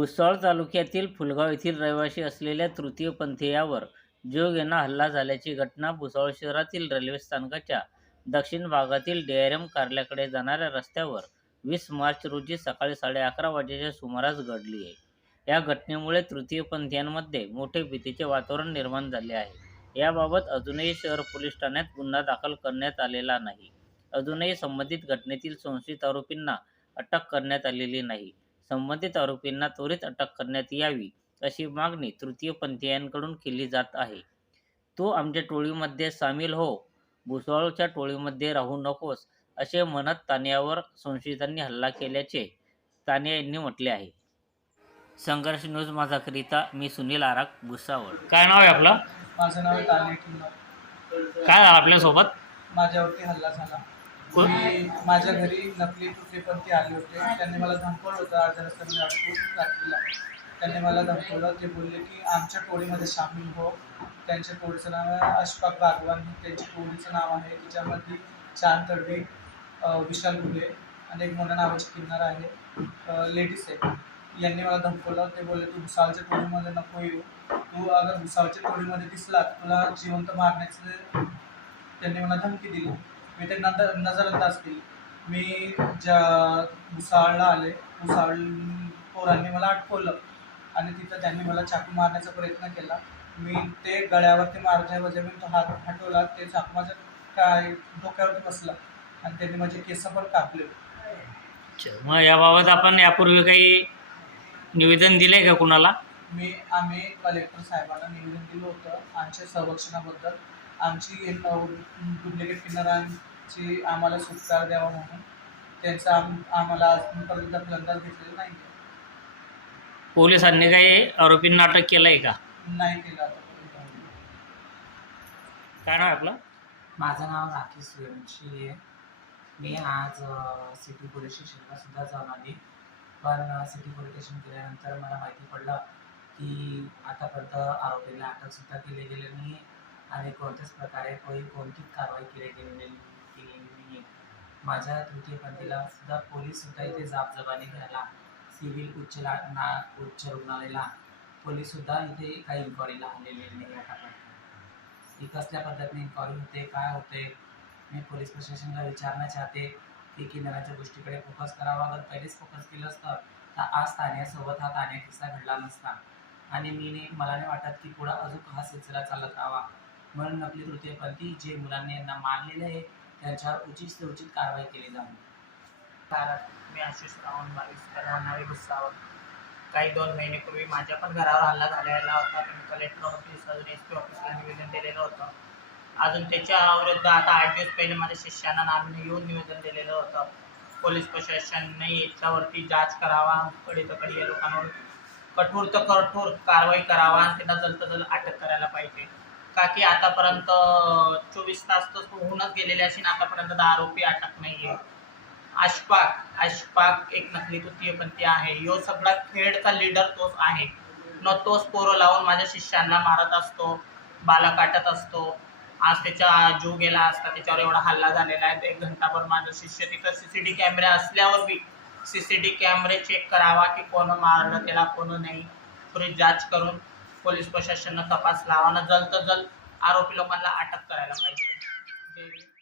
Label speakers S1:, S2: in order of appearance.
S1: भुसावळ तालुक्यातील फुलगाव येथील रहिवासी असलेल्या तृतीयपंथीयावर यांना हल्ला झाल्याची घटना भुसावळ शहरातील रेल्वे स्थानकाच्या दक्षिण भागातील डीआरएम कार्यालयाकडे जाणाऱ्या रस्त्यावर वीस मार्च रोजी सकाळी साडे अकरा वाजेच्या सुमारास घडली आहे. या घटनेमुळे तृतीयपंथीयांमध्ये मोठे भीतीचे वातावरण निर्माण झाले आहे. याबाबत अजूनही शहर पोलीस ठाण्यात गुन्हा दाखल करण्यात आलेला नाही. अजूनही संबंधित घटनेतील संशयित आरोपींना अटक करण्यात आलेली नाही. संबंधित आरोपींना त्वरित अटक करण्यात यावी अशी मागणी तृतीयपंथीयांकडून केली जात आहे. तू आमच्या टोळीमध्ये सामील हो भुसावळच्या टोळीमध्ये राहू नकोस असे म्हणत तान्यावर संशयितांनी हल्ला केल्याचे तान्या यांनी म्हटले आहे. संघर्ष न्यूज माझाकरिता मी सुनील आराक भुसावळ. काय नाव आहे आपलं?
S2: माझं नाव आहे तान्या
S1: काय झालं आपल्यासोबत?
S2: माझ्यावरती हल्ला झाला? मी माझ्या घरी नकली तुटेपंथी आले होते. त्यांनी मला धमकवलं होतं अर्ध्या रस्त्यामध्ये अडकून रात्रीला त्यांनी मला धमकवलं ते बोलले की आमच्या टोळीमध्ये सामील हो. त्यांच्या टोळीचं नाव आहे अशफाक बागवान. त्यांच्या टोळीचं नाव आहे तिच्यामध्ये चांद तडवे विशाल गुले आणि एक मोठ्या नावाची किन्नर आहे लेडीज आहे. यांनी मला धमकवलं ते बोलले तू भुसावळच्या टोळीमध्ये नको येऊ. तू अगर भुसावळच्या टोळीमध्ये दिसला तुला जिवंत मारण्याचं त्यांनी मला धमकी दिली. मी ते नंतर नजरअंदाज केली मी ज्या भुसावळला आले भुसावळ पोरांनी मला अटकवलं आणि तिथं त्यांनी मला चाकू मारण्याचा प्रयत्न केला. मी ते गळ्यावरती मारण्याऐवजी मी तो हात हटवला ते चाकू माझ्या काय डोक्यावरती बसला आणि त्यांनी माझे केस पण कापले.
S1: मग याबाबत आपण यापूर्वी काही निवेदन दिलंय का कुणाला?
S2: मी आम्ही कलेक्टर साहेबांना निवेदन दिलं होतं आमच्या संरक्षणाबद्दल. आमची डुप्लिकेट किन्नरांची आम्हाला सुटका द्यावा म्हणून त्यांचा आम आम्हाला आजपर्यंत फलंदाज घेतलेला नाही
S1: पोलिसांनी काही आरोपींना अटक केलंय का?
S2: नाही केलं आतापर्यंत
S1: काय नाव आहे आपलं?
S3: माझं नाव राकेश सूर्यवंशी आहे. मी आज सिटी पोलीस स्टेशनला सुद्धा जाऊन आली. पण सिटी पोलीस स्टेशन केल्यानंतर मला माहिती पडलं की आतापर्यंत आरोपीला अटकसुद्धा केली गेली नाही आणि कोणत्याच प्रकारे कोणी कोणतीच कारवाई केली केलेली नाही. माझ्या तृतीयपंथीला सुद्धा पोलीस सुद्धा इथे जाबजबानी घ्यायला सिव्हिल उच्च ला ना उच्च रुग्णालयाला पोलीस सुद्धा इथे काही इन्क्वायरीला आलेले नाही आतापर्यंत कसल्या पद्धतीने इन्क्वायरी होते काय होते मी पोलीस प्रशासनाला विचारणं चाहते की किनाऱ्याच्या गोष्टीकडे फोकस करावा अगर पहिलेच फोकस केलं असतं तर आज तान्यासोबत हा तान्या किस्सा घडला नसता. आणि मी नाही मला नाही वाटत की पुढं अजून हा सिलसिला चालत राहावा. म्हणून आपली तृतीयपंथी जे मुलांनी यांना मारलेले आहे त्यांच्यावर उचित ते उचित कारवाई केली जावी.
S4: कारण मी आशिष रावण बावीस राहणारे भुसावळ. काही दोन महिनेपूर्वी माझ्या पण घरावर हल्ला झालेला होता. मी कलेक्टर ऑफिस अजून एस पी ऑफिसला निवेदन दिलेलं होतं. अजून त्याच्या विरुद्ध आता आठ दिवस पहिले माझ्या शिष्यांना नामीने येऊन निवेदन दिलेलं होतं. पोलीस प्रशासनने याच्यावरती जाच करावा कडी तकडी या लोकांवर कठोर तर कठोर कारवाई करावा आणि त्यांना जलद जलद अटक करायला पाहिजे. का की आतापर्यंत चोवीस तास तर होऊनच गेलेले असेल आतापर्यंत दहा आरोपी अटक नाही आहे अशफाक अशफाक एक नकली तृतीयपंथी आहे. यो सगळा खेळचा लीडर तोच आहे. न तोच पोरं लावून माझ्या शिष्यांना मारत असतो बाला काटत असतो. आज त्याचा जीव गेला असता त्याच्यावर एवढा हल्ला झालेला आहे. एक घंटाभर माझं शिष्य तिथं सीसीटी कॅमेरे असल्यावर बी सीसीटी कॅमेरे चेक करावा की कोण मारलं त्याला कोण नाही. पुढे जाच करून पोलीस प्रशासनानं तपास लावा ना तर जल आरोपी लोकांना अटक करायला पाहिजे.